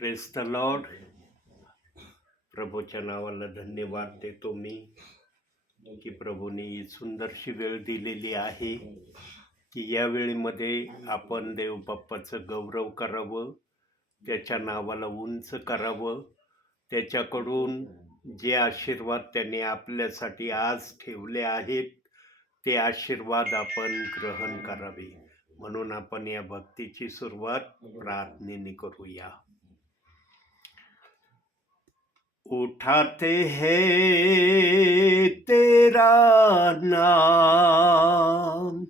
Praise the Lord. प्रभूच्या नावाला धन्यवाद देतो मी की प्रभूने ही सुंदरशी वेळ दिलेली आहे की या वेळेमध्ये आपण देव बाप्पाचं गौरव करावं, त्याच्या नावाला उंच करावं, त्याच्याकडून जे आशीर्वाद त्याने आपल्यासाठी आज ठेवले आहेत ते आशीर्वाद आपण ग्रहण करावे. म्हणून आपण या भक्तीची सुरुवात प्रार्थनेने करूया. उठाते हैं तेरा नाम,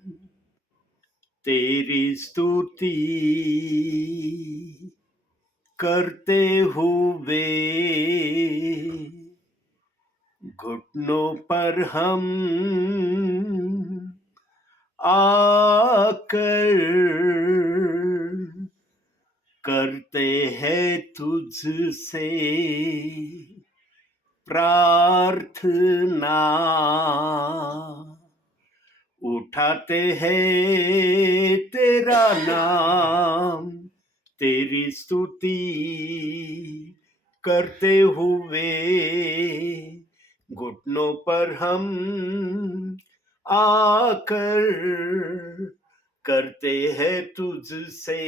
तेरी स्तुति करते हुए घुटनों पर हम आकर करते हैं तुझसे प्रार्थना. उठाते हैं तेरा नाम, तेरी स्तुति करते हुए घुटनों पर हम आकर करते हैं तुझसे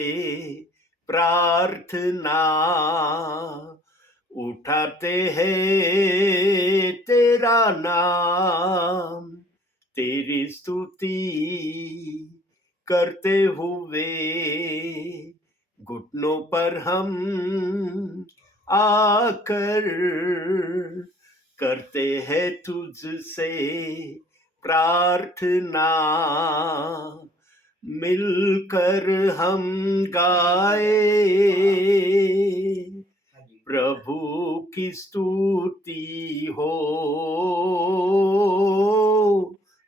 प्रार्थना. उठाते हैं तेरा नाम, तेरी स्तुति करते हुए घुटनों पर हम आकर करते हैं तुझसे प्रार्थना. मिलकर हम गाए प्रभु की स्तुति हो,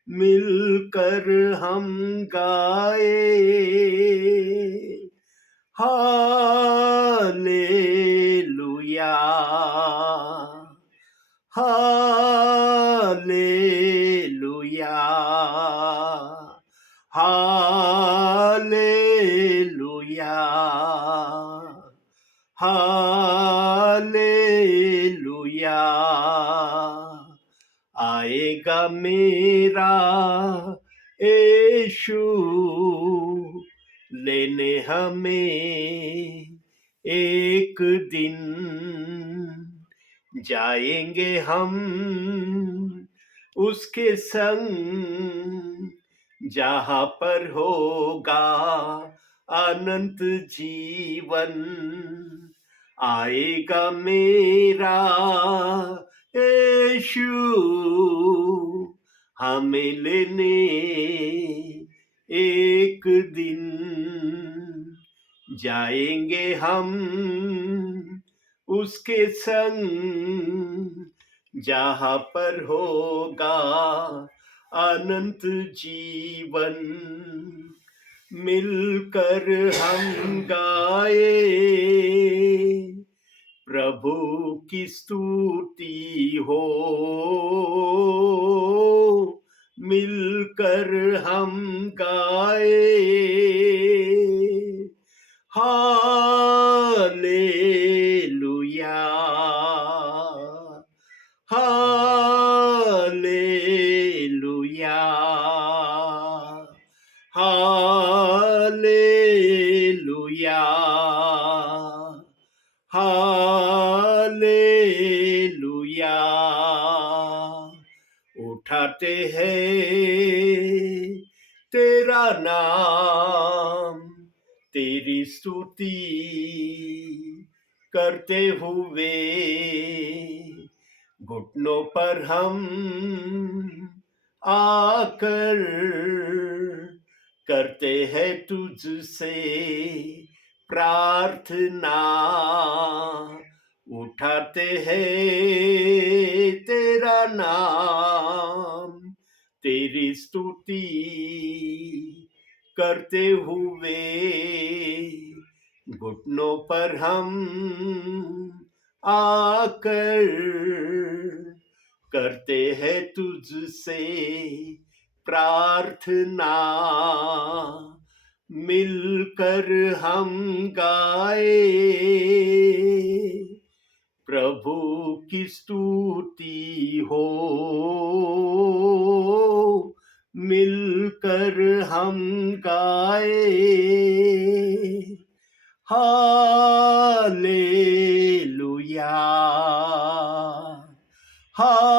मिलकर हम गाए हालेलुया, हालेलुया, हालेलुया, हालेलुया. आएगा मेरा यीशु लेने हमें एक दिन, जाएंगे हम उसके संग जहाँ पर होगा अनंत जीवन. आएगा मेरा यीशु हमें लेने एक दिन, जाएंगे हम उसके संग जहाँ पर होगा अनंत जीवन. मिलकर हम गाए प्रभु की स्तुति हो, मिलकर हम गाए हालेलुया, हालेलुया, हालेलुया, हालेलुया. उठाते हैं तेरा नाम, तेरी स्तुति करते हुए घुटनों पर हम आकर करते हैं तुझसे प्रार्थना. उठाते हैं तेरा नाम, तेरी स्तुति करते हुए घुटनों पर हम आकर करते हैं तुझसे प्रार्थना. मिलकर हम गाए की स्तुति हो, मिलकर हम गाए hallelujah, hallelujah,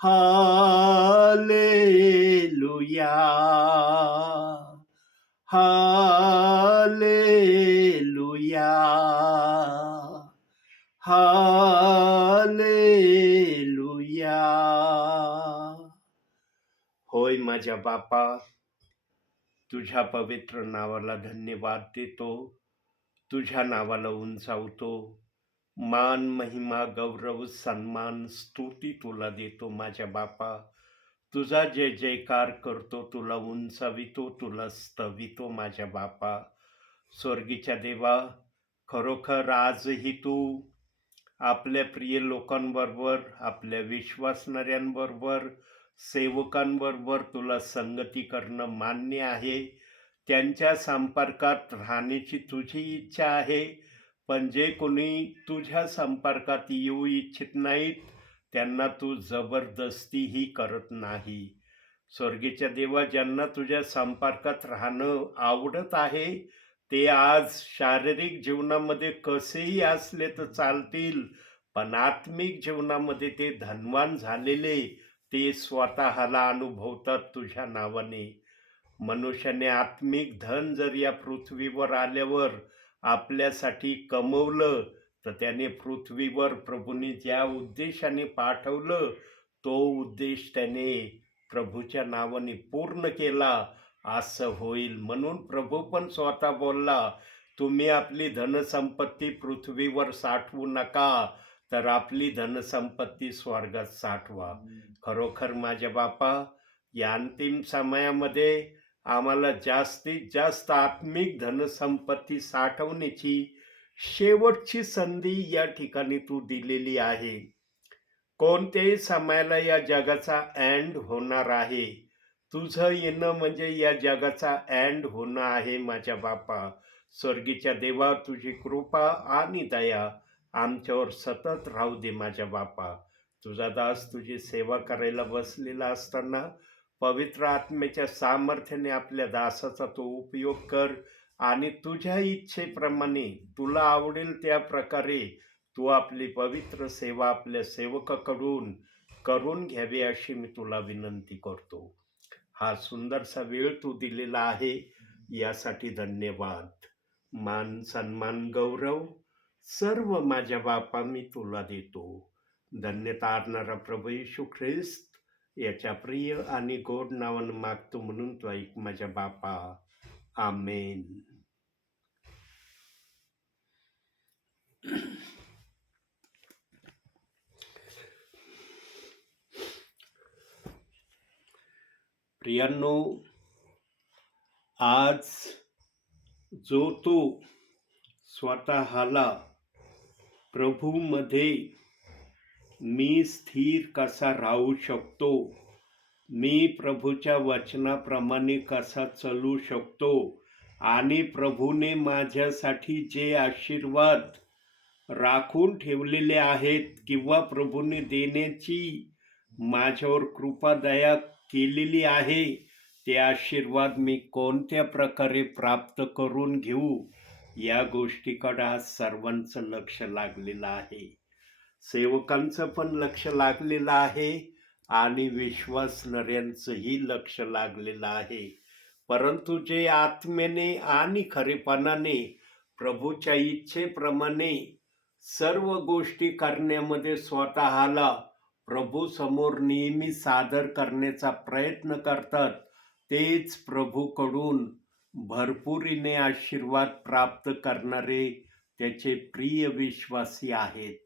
hallelujah, hallelujah, hallelujah. होय माझ्या बापा, तुझ्या पवित्र नावाला धन्यवाद देतो, तुझ्या नावाला उंचावतो. मान, महिमा, गौरव, सन्मान, स्तुती तुला देतो माझ्या बापा. तुझा जय जयकार करतो, तुला उंचावितो, तुला स्तवितो माझ्या बापा. स्वर्गीच्या देवा, खरोखर आजही तू आपल्या प्रिय लोकांबरोबर, आपल्या विश्वासणाऱ्यांबरोबर, सेवकांबरोबर तुला संगती करणं मान्य आहे. त्यांच्या संपर्कात राहण्याची तुझी इच्छा आहे. पण जे कोणी तुझ्या संपर्कात येऊ इच्छित नाहीत, त्यांना तू जबरदस्तीही करत नाही. स्वर्गीच्या देवा, ज्यांना तुझ्या संपर्कात राहणं आवडत आहे, ते आज शारीरिक जीवनामध्ये कसेही असले तर चालतील, पण आत्मिक जीवनामध्ये ते धनवान झालेले ते स्वतःला अनुभवतात तुझ्या नावाने. मनुष्याने आत्मिक धन जर या पृथ्वीवर आल्यावर आपल्यासाठी कमवलं, तर त्याने पृथ्वीवर प्रभूने ज्या उद्देशाने पाठवलं, तो उद्देश त्याने प्रभूच्या नावाने पूर्ण केला असं होईल. म्हणून प्रभू पण स्वतः बोलला, तुम्ही आपली धनसंपत्ती पृथ्वीवर साठवू नका, तर आपली धनसंपत्ती स्वर्गात साठवा. खरोखर माझ्या बापा, या अंतिम समयामध्ये आम्हाला जास्तीत जास्त आत्मिक धनसंपत्ती साठवण्याची शेवटची संधी या ठिकाणी तू दिलेली आहे. कोणत्याही समयाला या जगाचा एंड होणार आहे. तुझं येणं म्हणजे या जगाचा एंड होणं आहे माझ्या बापा. स्वर्गीच्या देवा, तुझी कृपा आणि दया आमच्यावर सतत राहू दे माझ्या बापा. तुझा दास तुझी सेवा करायला बसलेला असताना पवित्र आत्म्याच्या सामर्थ्याने आपल्या दासाचा तो उपयोग कर आणि तुझ्या इच्छेप्रमाणे तुला आवडेल त्या प्रकारे तू आपली पवित्र सेवा आपल्या सेवकाकडून करून घ्यावी अशी मी तुला विनंती करतो. हा सुंदरसा वेळ तू दिलेला आहे, यासाठी धन्यवाद. मान, सन्मान, गौरव सर्व माझ्या बापा मी तुला देतो. धन्यता आणणारा प्रभू येशू ख्रिस्त याच्या प्रिय आणि गोड नावानं मागतो, म्हणून तू ऐक माझ्या बापा. आमेन. प्रियांनो, आज जो तू स्वतःला प्रभूमध्ये मी स्थिर कसा राहू शकतो, मी प्रभूच्या वचनाप्रमाणे कसा चालू शकतो आणि प्रभूने माझ्यासाठी जे आशीर्वाद राखून ठेवलेले आहेत किंवा प्रभूने देण्याची माझ्यावर कृपा दया केलेली आहे, ते आशीर्वाद मी कोणत्या प्रकारे प्राप्त करून घेऊ, या गोष्टीकडे आज सर्वांचं लक्ष लागलेलं आहे. सेवकांचं पण लक्ष लागलेलं आहे आणि विश्वासणाऱ्यांचंही लक्ष लागलेलं आहे. परंतु जे आत्म्याने आणि खरेपणाने प्रभूच्या इच्छेप्रमाणे सर्व गोष्टी करण्यामध्ये स्वतःला प्रभू समोर नेहमी सादर करण्याचा प्रयत्न करतात, तेच प्रभूकडून भरपुरीने आशीर्वाद प्राप्त करणारे त्याचे प्रिय विश्वासी आहेत.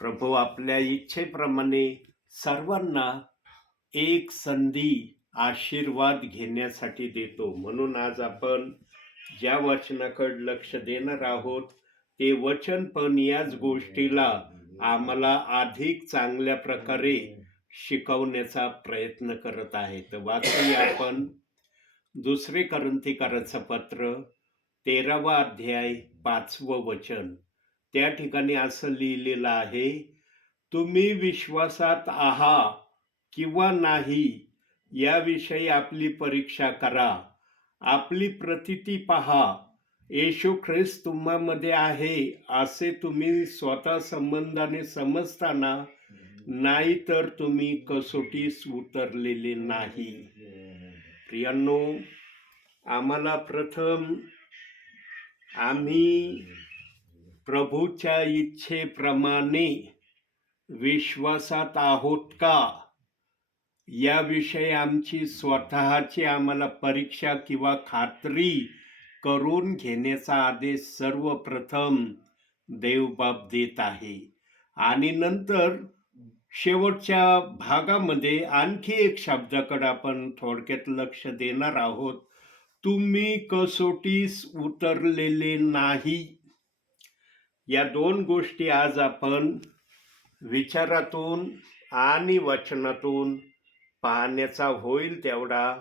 प्रभू आपल्या इच्छेप्रमाणे सर्वांना एक संधी आशीर्वाद घेण्यासाठी देतो. म्हणून आज आपण ज्या वचनाकडे लक्ष देणार आहोत, ते वचन पण याच गोष्टीला आम्हाला अधिक चांगल्या प्रकारे शिकवण्याचा प्रयत्न करत आहे. तर वाचूया आपण 2 कोरिन्थीकरांचं पत्र 13वा अध्याय 5वं वचन. त्या ठिकाणी असं लिहिलेलं आहे, तुम्ही विश्वासात आहात किंवा नाही याविषयी आपली परीक्षा करा. आपली प्रतीती पहा. येशू ख्रिस्त तुम्हामध्ये आहे असे तुम्ही स्वतः संबंधाने समजताना, नाही तर तुम्ही कसोटीस उतरलेले नाही. प्रियांनो, आम्हाला प्रथम आम्ही प्रभूच्या इच्छेप्रमाणे विश्वासात आहोत का याविषयी आमची स्वतःची आम्हाला परीक्षा किंवा खात्री करून घेण्याचा आदेश सर्वप्रथम देवबाप देत आहे. आणि नंतर शेवटच्या भागामध्ये आणखी एक शब्दाकडे आपण थोडक्यात लक्ष देणार आहोत. तुम्ही कसोटीस उतरलेले नाही. या दोन गोष्टी आज आपण विचारातून आणि वचनातून पाहण्याचा होईल तेवढा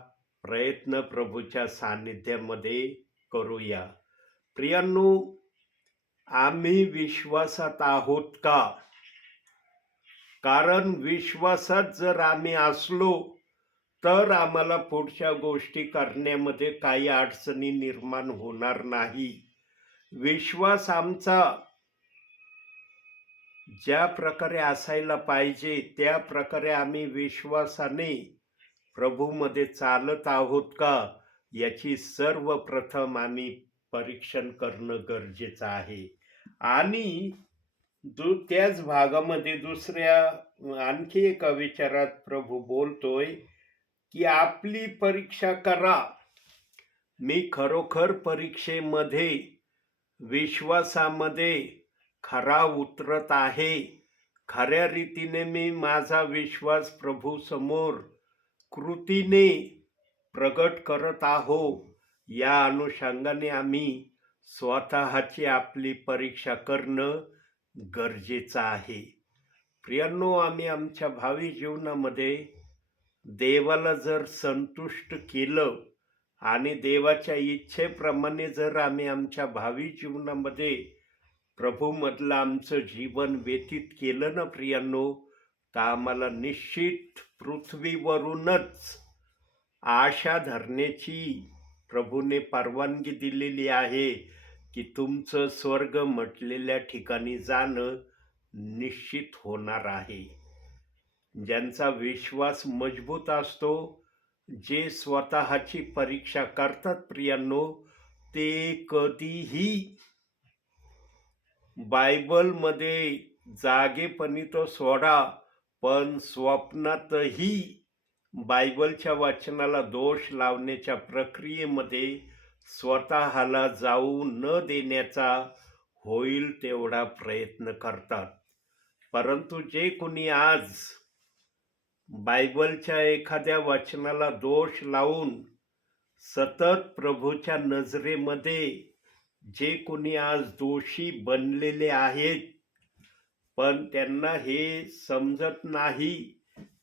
प्रयत्न प्रभूच्या सान्निध्यामध्ये करूया. प्रियांनो, आम्ही विश्वासात आहोत का? कारण विश्वासात जर आम्ही असलो तर आम्हाला पुढच्या गोष्टी करण्यामध्ये काही अडचणी निर्माण होणार नाही. विश्वास आमचा ज्या प्रकारे असायला पाहिजे त्या प्रकारे आम्ही विश्वासाने प्रभूमध्ये चालत आहोत का याची सर्वप्रथम आम्ही परीक्षण करणं गरजेचं आहे. आणि त्याच भागामध्ये दुसऱ्या आणखी एका विचारात प्रभू बोलतोय की आपली परीक्षा करा. मी खरोखर परीक्षेमध्ये विश्वासामध्ये खरा उतरत आहे. खऱ्या रीतीने मी माझा विश्वास प्रभू समोर कृतीने प्रगट करत आहो. या अनुषंगाने आम्ही स्वतःची आपली परीक्षा करणं गरजेचं आहे. प्रियांनो, आम्ही आमच्या भावी जीवनामध्ये देवाला जर संतुष्ट केलं आणि देवाच्या इच्छेप्रमाणे जर आम्ही आमच्या भावी जीवनामध्ये प्रभूमधलं आमचं जीवन व्यतीत केलं ना प्रियांनो, तर आम्हाला निश्चित पृथ्वीवरूनच आशा धरण्याची प्रभूने परवानगी दिलेली आहे की तुमचं स्वर्ग म्हटलेल्या ठिकाणी जाणं निश्चित होणार आहे. ज्यांचा विश्वास मजबूत असतो, जे स्वतःची परीक्षा करतात प्रियांनो, ते कधीही बायबलमध्ये जागेपणी तो सोडा, पण स्वप्नातही बायबलच्या वचनाला दोष लावण्याच्या प्रक्रियेमध्ये स्वतःला जाऊ न देण्याचा होईल तेवढा प्रयत्न करतात. परंतु जे कोणी आज बायबलच्या एखाद्या वचनाला दोष लावून सतत प्रभूच्या नजरेमध्ये जे कोणी आज दोषी बनलेले आहेत, पण त्यांना हे समजत नाही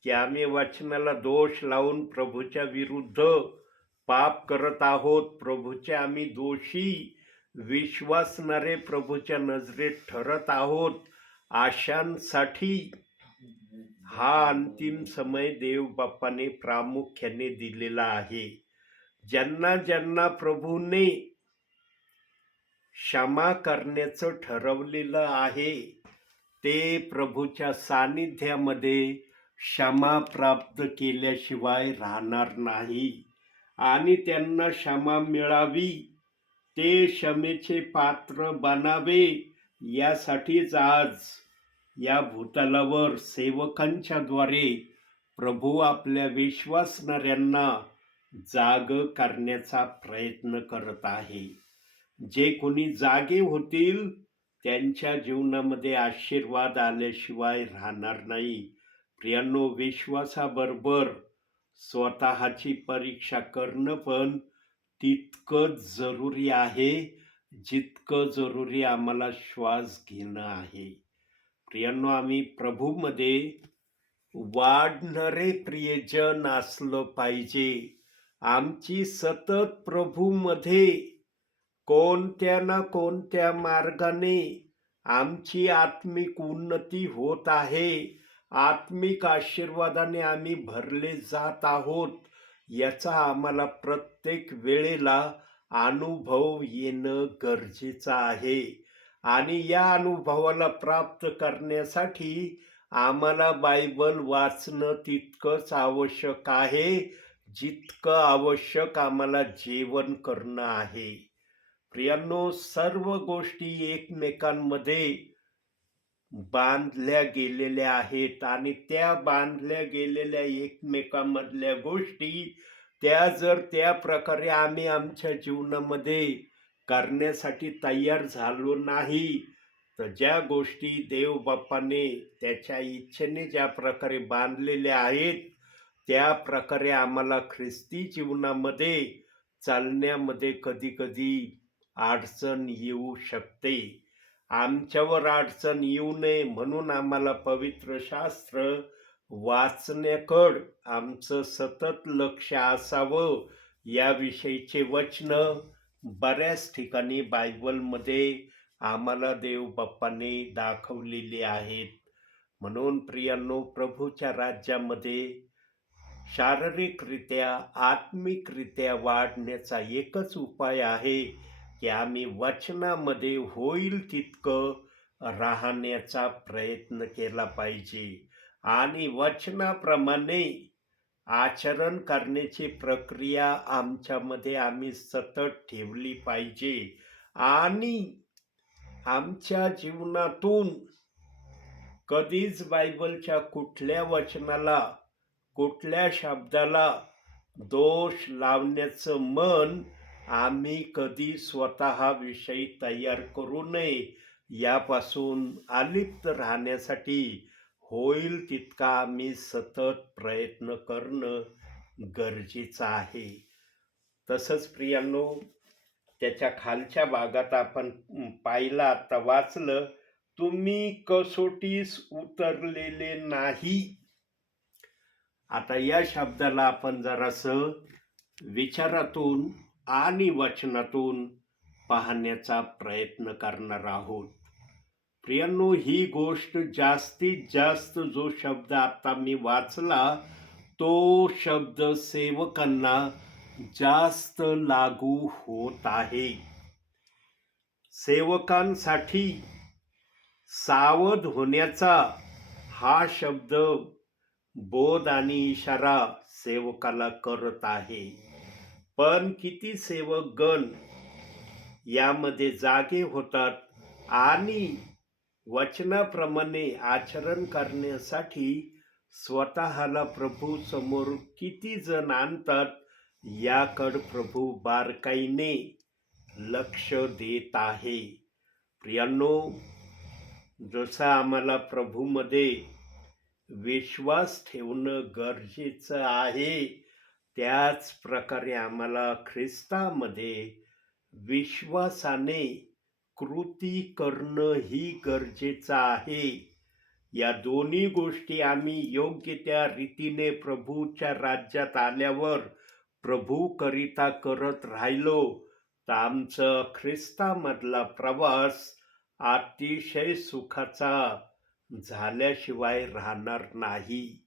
की आम्ही वचनाला दोष लावून प्रभूच्या विरुद्ध पाप करत आहोत, प्रभूचे आम्ही दोषी विश्वासणारे प्रभूच्या नजरेत ठरत आहोत, अशांसाठी हा अंतिम समय देव बाप्पाने प्रामुख्याने दिलेला आहे. ज्यांना ज्यांना प्रभूने क्षमा करण्याचं ठरवलेलं आहे ते प्रभूच्या सानिध्यामध्ये क्षमा प्राप्त केल्याशिवाय राहणार नाही. आणि त्यांना क्षमा मिळावी, ते क्षमेचे पात्र बनावे, यासाठीच आज या भूतलावर सेवकांच्या द्वारे प्रभू आपल्या विश्वासणाऱ्यांना जाग करण्याचा प्रयत्न करत आहे. जे कोणी जागे होतील त्यांच्या जीवनामध्ये आशीर्वाद आल्याशिवाय राहणार नाही. प्रियांनो, विश्वासाबरोबर स्वतःची परीक्षा करणं पण तितकंच जरुरी आहे जितकं जरुरी आम्हाला श्वास घेणं आहे. प्रियांनो, आम्ही प्रभूमध्ये वाढणारे प्रियजन असलं पाहिजे. आमची सतत प्रभूमध्ये कोणत्या ना कोणत्या मार्गाने आमची आत्मिक उन्नती होत आहे, आत्मिक आशीर्वादाने आम्ही भरले जात आहोत, याचा आम्हाला प्रत्येक वेळेला अनुभव येणं गरजेचं आहे. आणि या अनुभवाला प्राप्त करण्यासाठी आम्हाला बायबल वाचणं तितकंच आवश्यक आहे, जितकं आवश्यक आम्हाला जेवण करणं आहे. प्रियांनो, सर्व गोष्टी एकमेकांमध्ये बांधल्या गेलेल्या आहेत आणि त्या बांधल्या गेलेल्या एकमेकांमधल्या गोष्टी त्या जर त्या प्रकारे आम्ही आमच्या जीवनामध्ये करण्यासाठी तयार झालो नाही, तर ज्या गोष्टी देव बाप्पाने त्याच्या इच्छेने ज्या प्रकारे बांधलेल्या आहेत, त्या प्रकारे आम्हाला ख्रिस्ती जीवनामध्ये चालण्यामध्ये कधी-कधी अडचण येऊ शकते. आमच्यावर अडचण येऊ नये म्हणून आम्हाला पवित्र शास्त्र वाचण्याकडं आमचं सतत लक्ष असावं. याविषयीचे वचनं बऱ्याच ठिकाणी बायबलमध्ये आम्हाला देव बाप्पाने दाखवलेले आहेत. म्हणून प्रियांनो, प्रभूच्या राज्यामध्ये शारीरिकरित्या, आत्मिकरित्या वाढण्याचा एकच उपाय आहे की आम्ही वचनामध्ये होईल तितकं राहण्याचा प्रयत्न केला पाहिजे आणि वचनाप्रमाणे आचरण करण्याची प्रक्रिया आमच्यामध्ये आम्ही सतत ठेवली पाहिजे. आणि आमच्या जीवनातून कधीच बायबलच्या कुठल्या वचनाला, कुठल्या शब्दाला दोष लावण्याचं मन आम्ही कधी स्वतःविषयी तयार करू नये. यापासून अलिप्त राहण्यासाठी होईल तितका आम्ही सतत प्रयत्न करणं गरजेचं आहे. तसंच प्रियांनो, त्याच्या खालच्या भागात आपण पाहिलं, आता वाचलं, तुम्ही कसोटीस उतरलेले नाही. आता या शब्दाला आपण जरासं विचारातून आणि वचनातून पाहण्याचा प्रयत्न करणार आहोत. प्रियांनो, ही गोष्ट जास्तीत जास्त जो शब्द आता मी वाचला, तो शब्द सेवकांना जास्त लागू होत आहे. सेवकांसाठी सावध होण्याचा हा शब्द बोध आणि इशारा सेवकाला करत आहे. पण किती सेवकगण यामध्ये जागे होतात आणि वचनाप्रमाणे आचरण करण्यासाठी स्वतःला प्रभू समोर किती जण आणतात, याकडे प्रभू बारकाईने लक्ष देत आहे. प्रियांनो, जसं आम्हाला प्रभूमध्ये विश्वास ठेवणं गरजेचं आहे, त्याच प्रकारे आम्हाला ख्रिस्तामध्ये विश्वासाने कृती करणंही गरजेचं आहे. या दोन्ही गोष्टी आम्ही योग्य त्या रीतीने प्रभूच्या राज्यात आल्यावर प्रभूकरिता करत राहिलो, तर आमचं ख्रिस्तामधला प्रवास अतिशय सुखाचा झाल्याशिवाय राहणार नाही.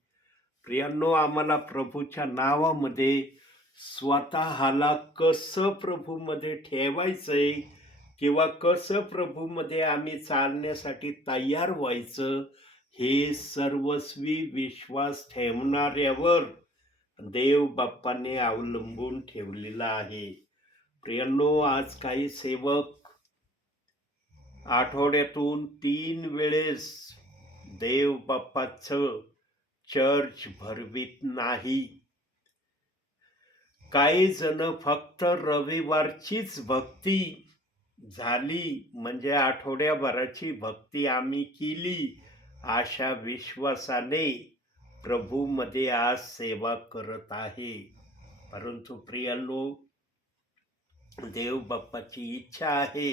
प्रियांनो, आम्हाला प्रभूच्या नावामध्ये स्वतःला कसं प्रभूमध्ये ठेवायचंय किंवा कसं प्रभूमध्ये आम्ही चालण्यासाठी तयार व्हायचं, हे सर्वस्वी विश्वास ठेवणाऱ्यावर देव बाप्पाने अवलंबून ठेवलेलं आहे. प्रियांनो, आज काही सेवक आठवड्यातून 3 वेळेस देव बाप्पाचं चर्च भरवीत नाही. काही जण फक्त रविवारचीच भक्ती झाली म्हणजे आठवड्याभराची भक्ती आम्ही केली, अशा विश्वासाने प्रभूमध्ये आज सेवा करत आहे. परंतु प्रियांनो, देव बाप्पाची इच्छा आहे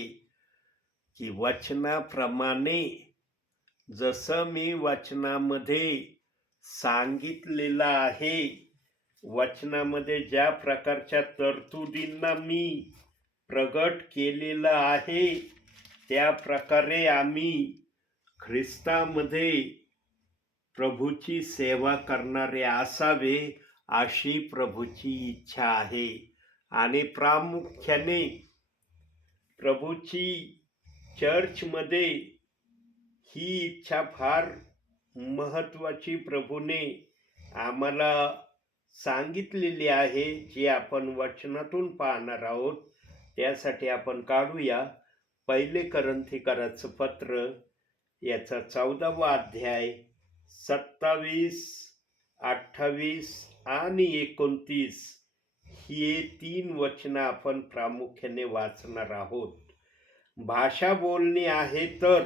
की वचनाप्रमाणे, जसं मी वचनामध्ये सांगितलेलं आहे, वचनामध्ये ज्या प्रकारच्या तरतुदींना मी प्रगट केलेलं आहे, त्या प्रकारे आम्ही ख्रिस्तामध्ये प्रभूची सेवा करणारे असावे, अशी प्रभूची इच्छा आहे. आणि प्रामुख्याने प्रभूची चर्चमध्ये ही इच्छा फार महत्वाची प्रभूने आम्हाला सांगितलेली आहे, जी आपण वचनातून पाहणार आहोत. त्यासाठी आपण काढूया 1 कोरिन्थीकराचं पत्र, याचा 14वा अध्याय 27, 28 आणि 29 ही 3 वचनं आपण प्रामुख्याने वाचणार आहोत. भाषा बोलणी आहे तर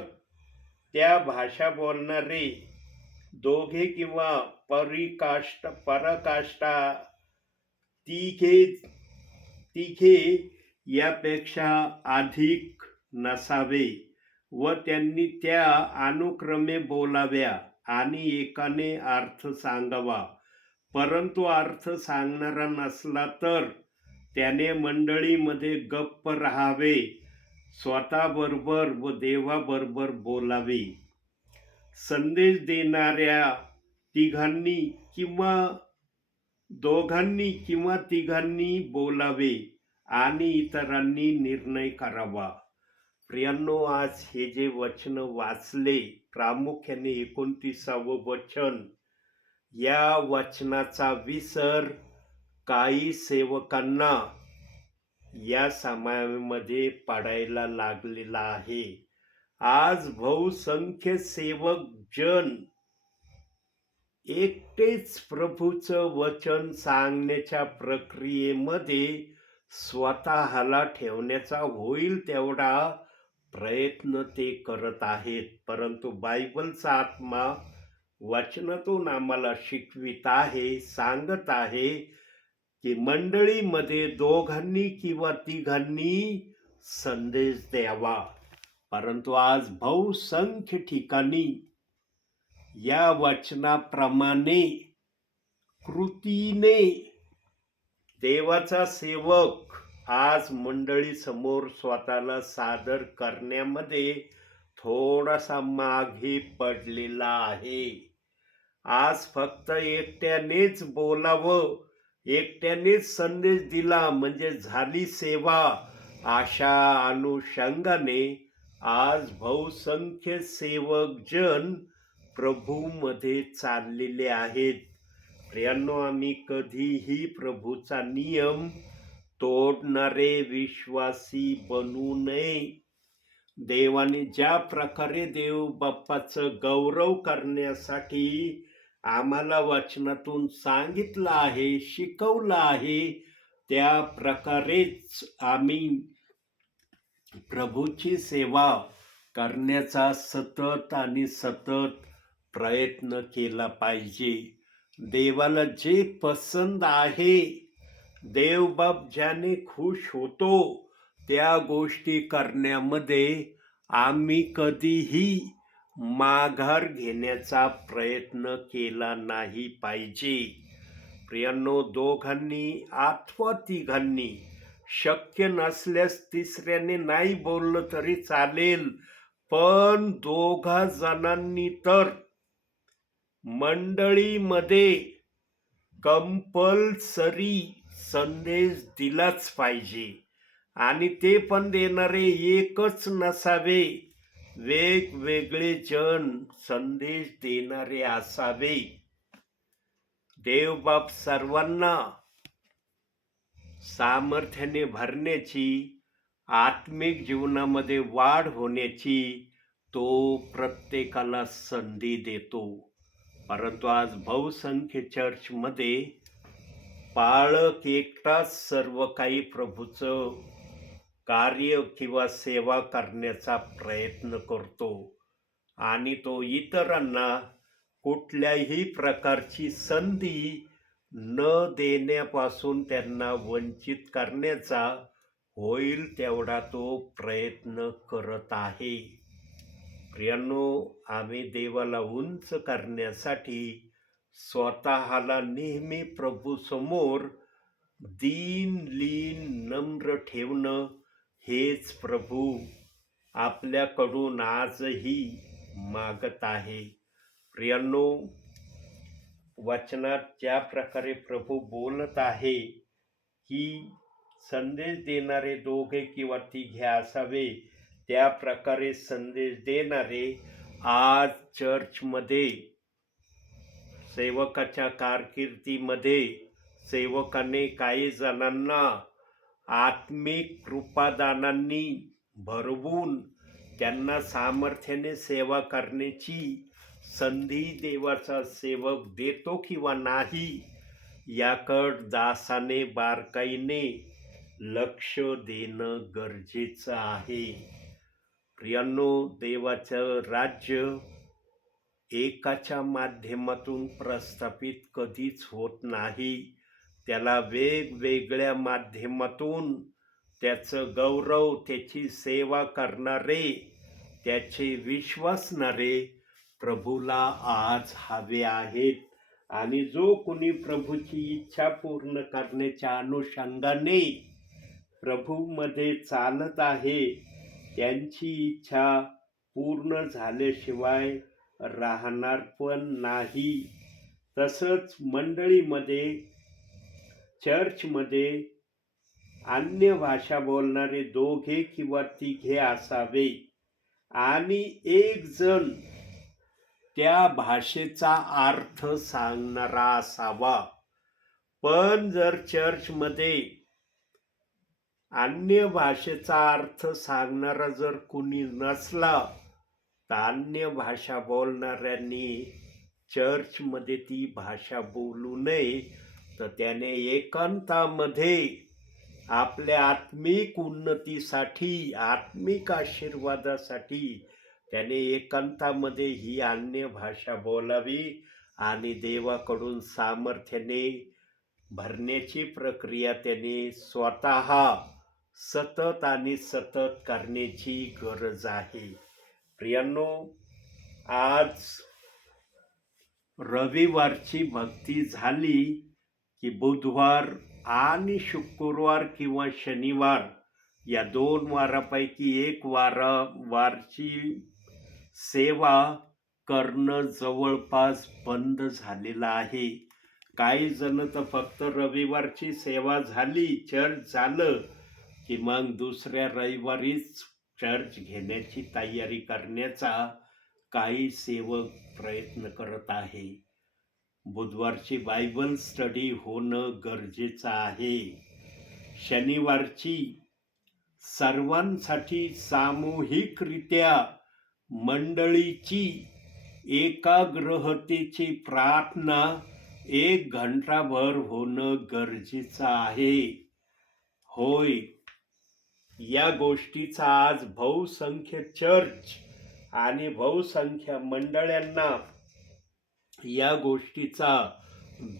त्या भाषा बोलणारे दोघे किंवा पराकाष्ठा तिघे यापेक्षा अधिक नसावे व त्यांनी त्या अनुक्रमे बोलाव्या आणि एकाने अर्थ सांगावा. परंतु अर्थ सांगणारा नसला तर त्याने मंडळीमध्ये गप्प राहावे, स्वतःबरोबर व देवाबरोबर बोलावे. संदेश देणाऱ्या तिघांनी किंवा दोघांनी किंवा तिघांनी बोलावे आणि इतरांनी निर्णय करावा. प्रियांनो, आज हे जे वचन वाचले, प्रामुख्याने 29वे वचन, या वचनाचा विसर काही सेवकांना या समयामध्ये पडायला लागलेला आहे. आज बहुसंख्य सेवक जन एकटेच प्रभूचं वचन सांगण्याच्या प्रक्रियेमध्ये स्वतःला ठेवण्याचा होईल तेवढा प्रयत्न ते करत आहेत. परंतु बायबलचा आत्मा वचनातून आम्हाला शिकवित आहे, सांगत आहे की मंडळीमध्ये दोघांनी किंवा तिघांनी संदेश द्यावा. परंतु आज बहुसंख्य ठिकाणी या वचनाप्रमाणे कृतीने देवाचा सेवक आज मंडळी समोर स्वतःला सादर करण्यामध्ये थोडासा मागे पडलेला आहे. आज फक्त एकट्यानेच बोलावं, एकट्यानेच संदेश दिला म्हणजे झाली सेवा, अशा अनुषंगाने आज बहुसंख्य सेवक जन प्रभूमध्ये चाललेले आहेत. प्रियांनो, आम्ही कधीही प्रभूचा नियम तोडणारे विश्वासी बनू नये. देवाने ज्या प्रकारे देव बाप्पाचं गौरव करण्यासाठी आम्हाला वचनातून सांगितलं आहे, शिकवलं आहे, त्या प्रकारेच आम्ही प्रभूची सेवा करण्याचा सतत आणि सतत प्रयत्न केला पाहिजे. देवाला जे पसंत आहे, देवबाप ज्याने खुश होतो, त्या गोष्टी करण्यामध्ये आम्ही कधीही माघार घेण्याचा प्रयत्न केला नाही पाहिजे. प्रियांनो, दोघांनी अथवा तिघांनी, शक्य नसल्यास तिसऱ्याने नाही बोललं तरी चालेल, पण 2 जणांनी तर मंडळीमध्ये कंपल्सरी संदेश दिलाच पाहिजे. आणि ते पण देणारे एकच नसावे, वेगवेगळे जन संदेश देणारे असावे. देवबाप सर्वांना सामर्थ्याने भरण्याची, आत्मिक जीवनामध्ये वाढ होण्याची तो प्रत्येकाला संधी देतो. परंतु आज बहुसंख्य चर्चमध्ये पाळक एकटाच सर्व काही प्रभूचं कार्य किंवा सेवा करण्याचा प्रयत्न करतो आणि तो इतरांना कुठल्याही प्रकारची संधी न देण्यापासून त्यांना वंचित करण्याचा होईल तेवढा तो प्रयत्न करत आहे. प्रियांनो, आम्ही देवाला उंच करण्यासाठी स्वतःला नेहमी प्रभू समोर दीन लीन नम्र ठेवणं हेच प्रभू आपल्याकडून आजही मागत आहे. प्रियांनो, वचनात ज्या प्रकारे प्रभू बोलत आहे की संदेश देणारे दोघे किंवा तिघे असावे, त्या प्रकारे संदेश देणारे आज चर्चमध्ये सेवकाच्या कारकिर्दीमध्ये सेवकाने काही जणांना आत्मिक कृपादानांनी भरवून त्यांना सामर्थ्याने सेवा करण्याची संधी देवाचा सेवक देतो किंवा नाही, याकडे दासाने बारकाईने लक्ष देणं गरजेचं आहे. प्रियांनो, देवाचं राज्य एकाच्या माध्यमातून प्रस्थापित कधीच होत नाही. त्याला वेगवेगळ्या माध्यमातून त्याचं गौरव, त्याची सेवा करणारे, त्याचे विश्वासणारे प्रभूला आज हवे आहेत. आणि जो कोणी प्रभूची इच्छा पूर्ण करण्याच्या अनुषंगाने प्रभूमध्ये चालत आहे, त्यांची इच्छा पूर्ण झाल्याशिवाय राहणार पण नाही. तसंच मंडळीमध्ये, चर्चमध्ये अन्य भाषा बोलणारे दोघे किंवा तिघे असावे आणि एक जण त्या भाषेचा अर्थ सांगणारा असावा. पण जर चर्चमध्ये अन्य भाषेचा अर्थ सांगणारा जर कुणी नसला, तर अन्य भाषा बोलणाऱ्यांनी चर्चमध्ये ती भाषा बोलू नये. तर त्याने एकांतामध्ये आपल्या आत्मिक उन्नतीसाठी, आत्मिक आशीर्वादासाठी त्याने एकांतामध्ये ही अन्य भाषा बोलावी आणि देवाकडून सामर्थ्याने भरण्याची प्रक्रिया त्याने स्वतः सतत आणि सतत करण्याची गरज आहे. प्रियांनो, आज रविवारची भक्ती झाली की बुधवार आणि शुक्रवार किंवा शनिवार या 2 वारापैकी एक वारची सेवा करणं जवळपास बंद झालेलं आहे. काही जण तर फक्त रविवारची सेवा झाली, चर्च झालं की मग दुसऱ्या रविवारीच चर्च घेण्याची तयारी करण्याचा काही सेवक प्रयत्न करत आहे. बुधवारची बायबल स्टडी होणं गरजेचं आहे. शनिवारची सर्वांसाठी सामूहिकरित्या मंडळीची एकाग्रतेची प्रार्थना 1 घंटाभर होणं गरजेचं आहे. होय, या गोष्टीचा आज बहुसंख्य चर्च आणि बहुसंख्य मंडळांना या गोष्टीचा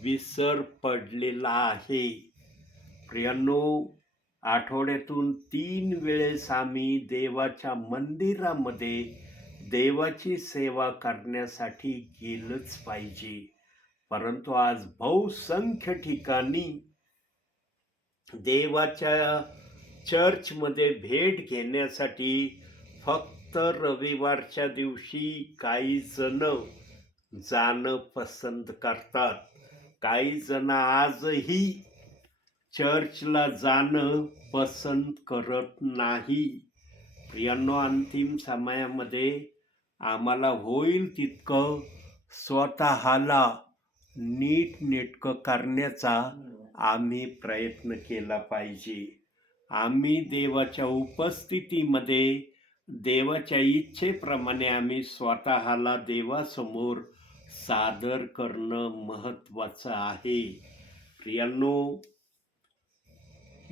विसर पडलेला आहे. प्रियांनो, आठवड्यातून 3 वेळेस आम्ही देवाच्या मंदिरामध्ये देवाची सेवा करण्यासाठी गेलंच पाहिजे. परंतु आज बहुसंख्य ठिकाणी देवाच्या चर्चमध्ये भेट घेण्यासाठी फक्त रविवारच्या दिवशी काही जण जाणं पसंत करतात. काही जण आजही चर्चला जाणं पसंत करत नाही. प्रियांनो, अंतिम समयामध्ये आम्हाला होईल तितकं स्वतःला नीटनेटकं करण्याचा आम्ही प्रयत्न केला पाहिजे. आम्ही देवाच्या उपस्थितीमध्ये देवाच्या इच्छेप्रमाणे आम्ही स्वतःला देवासमोर सादर करणं महत्त्वाचं आहे. प्रियांनो,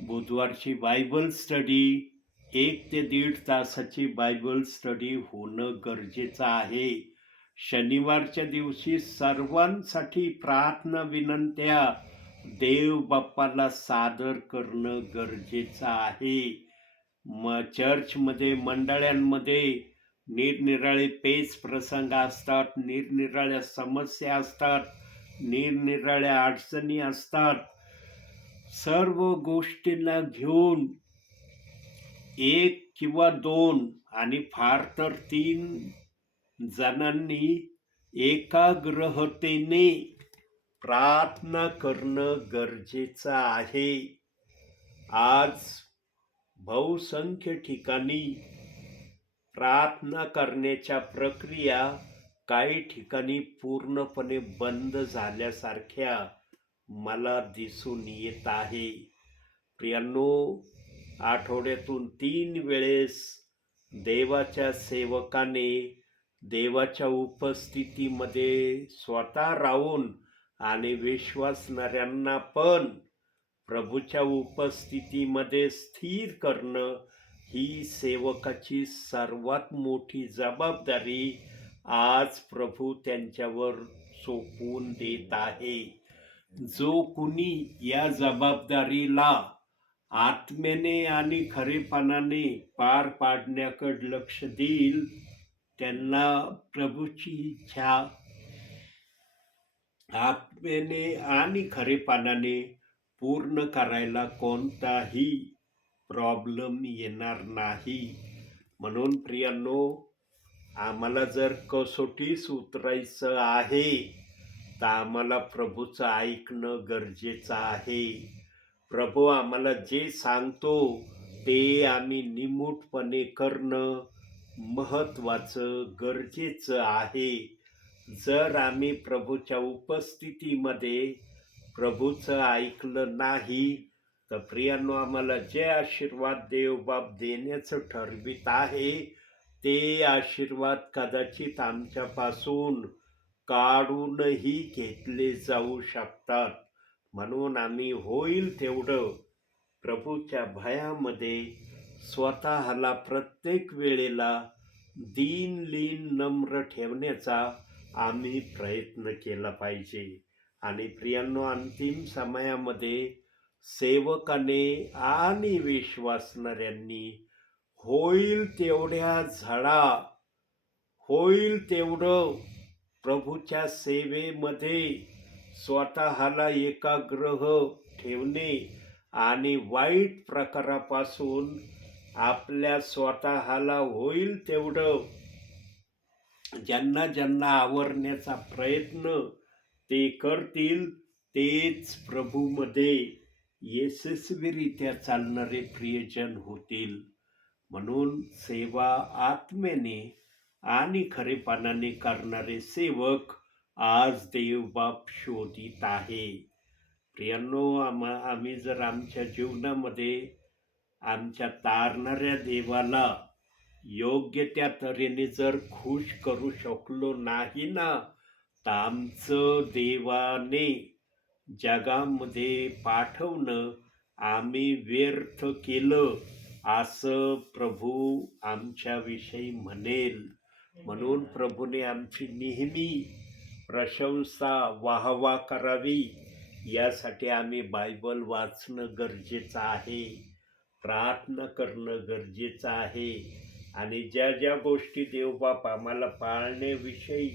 बुधवारची बायबल स्टडी 1 ते 1.5 तासाची बायबल स्टडी होणं गरजेचं आहे. शनिवारच्या दिवशी सर्वांसाठी प्रार्थना विनंत्या देव बाप्पाला सादर करणं गरजेचं आहे. चर्चमध्ये, मंडळांमध्ये निरनिराळे पेच प्रसंग असतात, निरनिराळ्या समस्या असतात, निरनिराळ्या अडचणी असतात. सर्व गोष्टींना घेऊन एक किंवा दोन आणि फार तर 3 जणांनी एकाग्रतेने प्रार्थना करणं गरजेचं आहे. आज बहुसंख्य ठिकाणी प्रार्थना करण्याच्या प्रक्रिया काही ठिकाणी पूर्णपणे बंद झाल्यासारख्या मला दिसून येत आहे. प्रियांनो, आठवड्यातून 3 वेळेस देवाच्या सेवकाने देवाच्या उपस्थितीमध्ये स्वतः राहून आणि विश्वासणाऱ्यांना पण प्रभूच्या उपस्थितीमध्ये स्थिर करणं ही सेवकाची सर्वात मोठी जबाबदारी आज प्रभू त्यांच्यावर सोपवून देत आहे. जो कुणी या जबाबदारीला आत्म्याने आणि खरेपणाने पार पाडण्याकडे लक्ष देईल, त्यांना प्रभूची इच्छा आत्म्याने आणि खरेपणाने पूर्ण करायला कोणताही प्रॉब्लेम येणार नाही. म्हणून प्रियांनो, आम्हाला जर कसोटीस उतरायचं आहे तर आम्हाला प्रभूचं ऐकणं गरजेचं आहे. प्रभू आम्हाला जे सांगतो ते आम्ही निमूटपणे करणं महत्त्वाचं, गरजेचं आहे. जर आम्ही प्रभूच्या उपस्थितीमध्ये प्रभूचं ऐकलं नाही तर प्रियांनो, आम्हाला जे आशीर्वाद देवबाप देण्याचं ठरवित आहे ते आशीर्वाद कदाचित आमच्यापासून काढूनही घेतले जाऊ शकतात. म्हणून आम्ही होईल तेवढं प्रभूच्या भयामध्ये स्वतःला प्रत्येक वेळेला दीनलीन नम्र ठेवण्याचा आम्ही प्रयत्न केला पाहिजे. आणि प्रियांनो, अंतिम समयामध्ये सेवकाने आणि विश्वासणाऱ्यांनी होईल तेवढ्या झळा, होईल तेवढं प्रभूच्या सेवेमध्ये स्वतःला एकाग्र ठेवणे आणि वाईट प्रकारापासून आपल्या स्वतःला होईल तेवढं ज्यांना ज्यांना आवरण्याचा प्रयत्न ते करतील, तेच प्रभूमध्ये यशस्वीरित्या चालणारे प्रियजन होतील. म्हणून सेवा आत्म्याने आणि खरेपणाने करणारे सेवक आज देवबाप शोधित आहे. प्रियांनो, आम्ही जर आमच्या जीवनामध्ये आमच्या तारणाऱ्या देवाला योग्य त्या तऱ्हेने जर खुश करू शकलो नाही ना, तर आमचं देवाने जगामध्ये पाठवणं आम्ही व्यर्थ केलं असं प्रभू आमच्याविषयी म्हणेल. म्हणून प्रभूने आमची नेहमी प्रशंसा, वाहवा करावी, यासाठी आम्ही बायबल वाचणं गरजेचं आहे, प्रार्थना करणं गरजेचं आहे. आणि ज्या ज्या गोष्टी देवबाप आम्हाला पाळण्याविषयी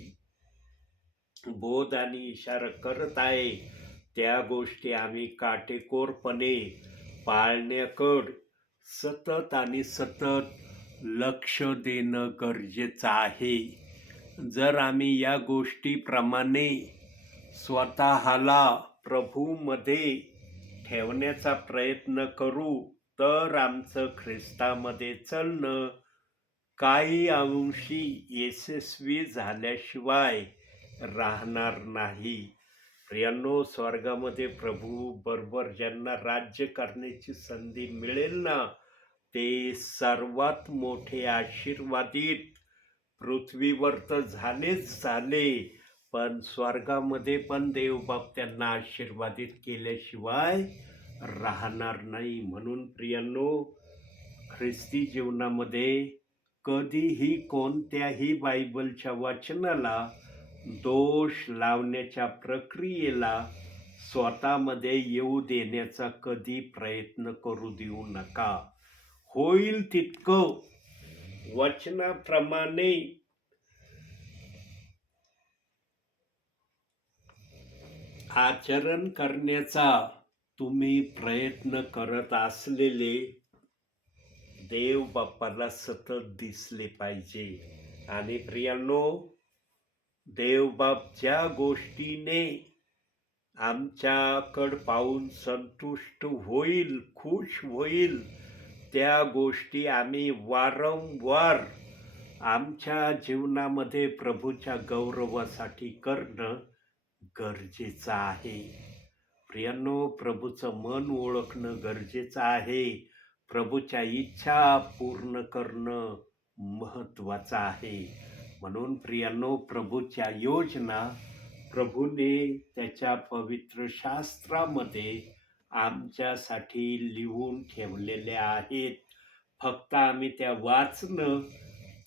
बोध आणि इशारा करत आहे त्या गोष्टी आम्ही काटेकोरपणे पाळण्याकडं सतत आणि सतत लक्ष देणं गरजेचं आहे. जर आम्ही या गोष्टीप्रमाणे स्वतःला प्रभूमध्ये ठेवण्याचा प्रयत्न करू तर आमचं ख्रिस्तामध्ये चालणं काही अंशी यशस्वी झाल्याशिवाय राहणार नाही. प्रियांनो, स्वर्गामध्ये प्रभू बरोबर ज्यांना राज्य करण्याची संधी मिळेल ना, ते सर्वात मोठे आशीर्वादित पृथ्वीवर तर झालेच झाले, पण स्वर्गामध्ये पण देवबाप त्यांना आशीर्वादित केल्याशिवाय राहणार नाही. म्हणून प्रियांनो, ख्रिस्ती जीवनामध्ये कधीही कोणत्याही बायबलच्या वचनाला दोष लावण्याच्या प्रक्रियेला स्वतःमध्ये येऊ देण्याचा कधी प्रयत्न करू देऊ नका. होईल तितकं वचनाप्रमाणे आचरण करण्याचा तुम्ही प्रयत्न करत असलेले देव बाप्पाला सतत दिसले पाहिजे. आणि प्रियांनो, देवबाप ज्या गोष्टीने आमच्याकडं पाहून संतुष्ट होईल, खुश होईल, त्या गोष्टी आम्ही वारंवार आमच्या जीवनामध्ये प्रभूच्या गौरवासाठी करणं गरजेचं आहे. प्रियांनो, प्रभूचं मन ओळखणं गरजेचं आहे. प्रभूच्या इच्छा पूर्ण करणं महत्त्वाचं आहे. म्हणून प्रियांनो, प्रभूच्या योजना प्रभूने त्याच्या पवित्र शास्त्रामध्ये आमच्यासाठी लिहून ठेवलेल्या आहेत. फक्त आम्ही त्या वाचणं,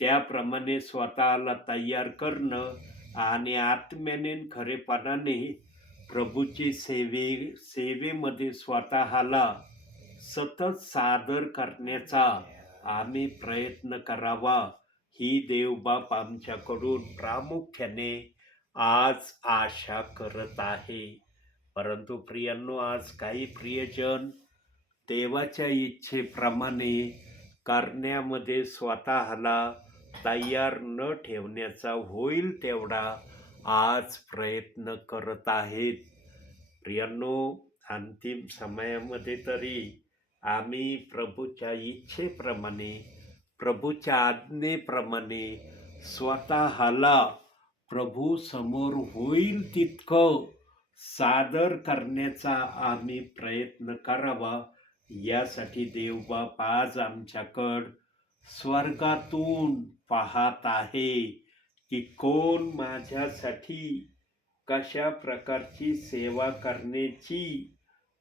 त्याप्रमाणे स्वतःला तयार करणं आणि आत्म्याने खरेपणाने प्रभूची सेवेमध्ये स्वतःला सतत सादर करण्याचा आम्ही प्रयत्न करावा, ही देवबाप आमच्याकडून प्रामुख्याने आज आशा करत आहे. परंतु प्रियांनो, आज काही प्रियजन देवाच्या इच्छेप्रमाणे करण्यामध्ये स्वतःला तयार न ठेवण्याचा होईल तेवढा आज प्रयत्न करत आहेत. प्रियांनो, अंतिम समयामध्ये तरी आम्ही प्रभूच्या इच्छेप्रमाणे, प्रभूच्या आज्ञेप्रमाणे स्वतःला प्रभू समोर होईल तितकं सादर करण्याचा आम्ही प्रयत्न करावा. यासाठी देवबाप आज आमच्याकडं स्वर्गातून पाहत आहे की कोण माझ्यासाठी कशा प्रकारची सेवा करण्याची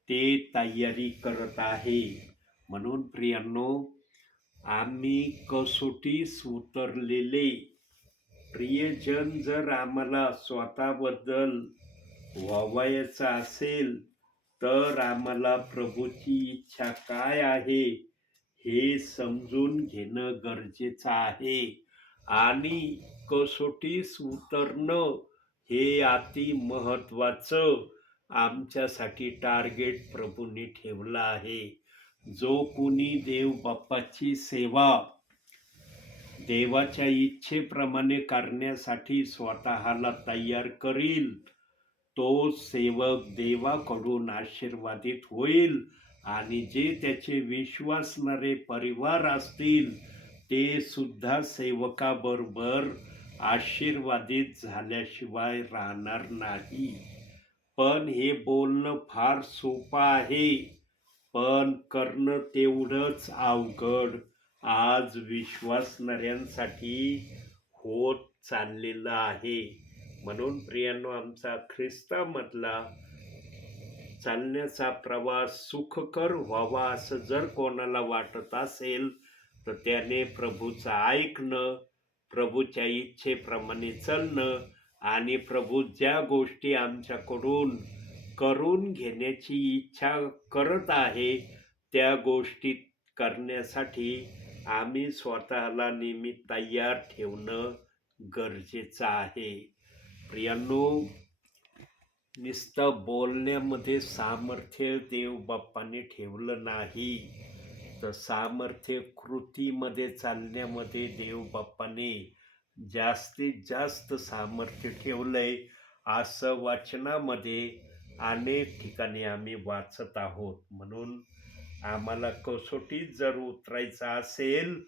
ते तयारी करत आहे. म्हणून प्रियांनो, आम्ही कसोटीस उतरलेले प्रियजन जर आम्हाला स्वतःबद्दल व्हावयाचं असेल, तर आम्हाला प्रभूची इच्छा काय आहे हे समजून घेणं गरजेचं आहे. आणि कसोटीस उतरणं हे अति महत्त्वाचं आमच्यासाठी टार्गेट प्रभूने ठेवलं आहे. जो कोणी देव बाप्पाची सेवा देवाच्या इच्छेप्रमाणे करण्यासाठी स्वतःला तयार करील, तो सेवक देवाकडून आशीर्वादित होईल. आणि जे त्याचे विश्वासणारे परिवार असतील, ते सुद्धा सेवकाबरोबर आशीर्वादित झाल्याशिवाय राहणार नाही. पण हे बोलणं फार सोपं आहे, पण करणं तेवढंच अवघड आज विश्वासणाऱ्यांसाठी होत चाललेलं आहे. म्हणून प्रियांनो, आमचा ख्रिस्तामधला चालण्याचा प्रवास सुखकर व्हावा असं जर कोणाला वाटत असेल, तर त्याने प्रभूचं ऐकणं, प्रभूच्या इच्छेप्रमाणे चालणं आणि प्रभू ज्या गोष्टी आमच्याकडून करून घेण्याची इच्छा करत आहे, त्या गोष्टी करण्यासाठी आम्ही स्वतःला नेहमी तयार ठेवणं गरजेचं आहे. प्रियांनो, नुसतं बोलण्यामध्ये सामर्थ्य देवबाप्पाने ठेवलं नाही, तर सामर्थ्य कृतीमध्ये चालण्यामध्ये देवबाप्पाने जास्तीत जास्त सामर्थ्य ठेवलंय, असं वचनामध्ये अनेक ठिकाणी आम्ही वाचत आहोत. म्हणून आम्हाला कसोटीत जर उतरायचं असेल,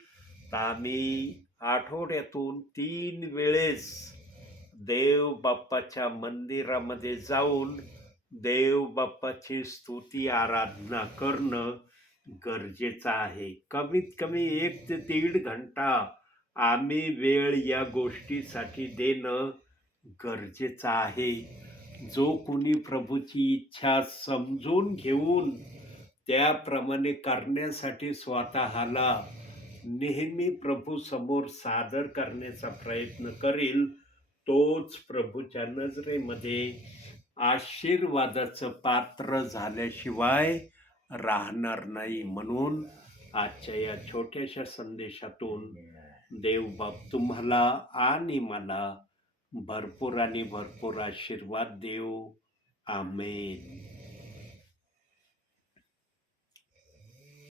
तर आम्ही आठवड्यातून 3 वेळेस देव बाप्पाच्या मंदिरामध्ये जाऊन देव बाप्पाची स्तुती आराधना करणं गरजेचं आहे. कमीत कमी 1 ते 1.5 घंटा आम्ही वेळ या गोष्टीसाठी देणं गरजेचं आहे. जो कोणी प्रभूची इच्छा समजून घेऊन त्याप्रमाणे करण्यासाठी स्वतःला नेहमी प्रभूसमोर सादर करण्याचा प्रयत्न करेल, तोच प्रभूच्या नजरेमध्ये आशीर्वादाचं पात्र झाल्याशिवाय राहणार नाही. म्हणून आजच्या या छोट्याशा संदेशातून देवबाप तुम्हाला आणि मला भरपूर आणि भरपूर आशीर्वाद देव. आमेन.